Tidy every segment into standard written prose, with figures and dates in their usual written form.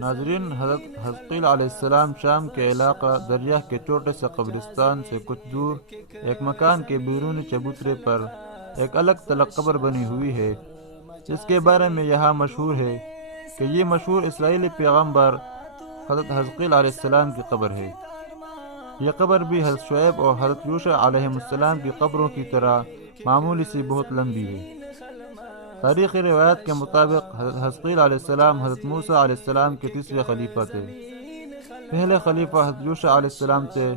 ناظرین، حضرت حزقیل علیہ السلام شام کے علاقہ دریا کے چھوٹے سے قبرستان سے کچھ دور ایک مکان کے بیرونی چبوترے پر ایک الگ تلق قبر بنی ہوئی ہے، جس کے بارے میں یہاں مشہور ہے کہ یہ مشہور اسرائیلی پیغمبر حضرت حزقیل علیہ السلام کی قبر ہے۔ یہ قبر بھی حضرت شعیب اور حضرت یوشع علیہ السلام کی قبروں کی طرح معمولی سی بہت لمبی ہے۔ تاریخی روایت کے مطابق حضرت حزقیل علیہ السلام حضرت موسیٰ علیہ السلام کے تیسرے خلیفہ تھے۔ پہلے خلیفہ حضرت یوشع علیہ السلام تھے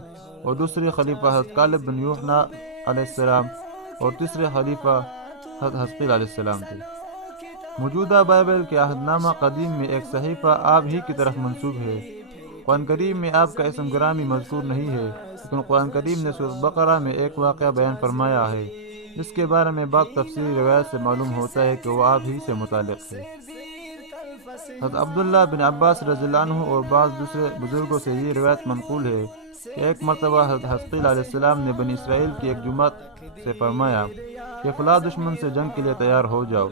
اور دوسرے خلیفہ حضرت کالب بن یوحنا علیہ السلام اور تیسرے خلیفہ حضرت حزقیل علیہ السلام تھے۔ موجودہ بائبل کے عہد نامہ قدیم میں ایک صحیفہ آپ ہی کی طرف منسوب ہے۔ قرآن کریم میں آپ کا اسم گرامی مذکور نہیں ہے، لیکن قرآن کریم نے سورۃ بقرہ میں ایک واقعہ بیان فرمایا ہے جس کے بارے میں بعض تفسیری روایت سے معلوم ہوتا ہے کہ وہ آپ ہی سے متعلق ہے۔ حضرت عبداللہ بن عباس رضی اللہ عنہ اور بعض دوسرے بزرگوں سے یہ روایت منقول ہے کہ ایک مرتبہ حضرت حزقیل علیہ السلام نے بنی اسرائیل کی ایک جماعت سے فرمایا کہ فلاں دشمن سے جنگ کے لیے تیار ہو جاؤ،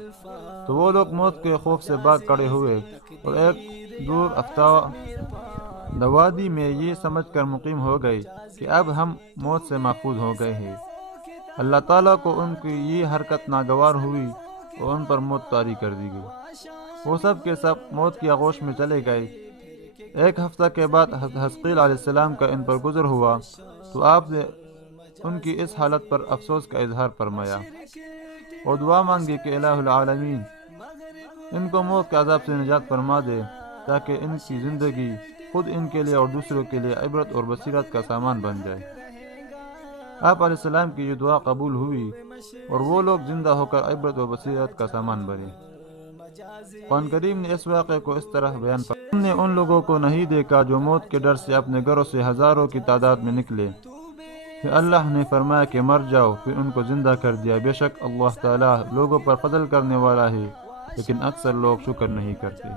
تو وہ لوگ موت کے خوف سے بھاگ کھڑے ہوئے اور ایک دور افتادہ وادی میں یہ سمجھ کر مقیم ہو گئے کہ اب ہم موت سے محفوظ ہو گئے ہیں۔ اللہ تعالیٰ کو ان کی یہ حرکت ناگوار ہوئی اور ان پر موت طاری کر دی گئی۔ وہ سب کے سب موت کی آغوش میں چلے گئے۔ ایک ہفتہ کے بعد حضرت حزقیل علیہ السلام کا ان پر گزر ہوا تو آپ نے ان کی اس حالت پر افسوس کا اظہار فرمایا اور دعا مانگی کہ الہ العالمین ان کو موت کے عذاب سے نجات فرما دے تاکہ ان کی زندگی خود ان کے لیے اور دوسروں کے لیے عبرت اور بصیرت کا سامان بن جائے۔ آپ علیہ السلام کی یہ دعا قبول ہوئی اور وہ لوگ زندہ ہو کر عبرت و بصیرت کا سامان بنے۔ قرآن کریم نے اس واقعے کو اس طرح بیان فرمایا: ہم نے ان لوگوں کو نہیں دیکھا جو موت کے ڈر سے اپنے گھروں سے ہزاروں کی تعداد میں نکلے، پھر اللہ نے فرمایا کہ مر جاؤ، پھر ان کو زندہ کر دیا۔ بے شک اللہ تعالیٰ لوگوں پر فضل کرنے والا ہے، لیکن اکثر لوگ شکر نہیں کرتے۔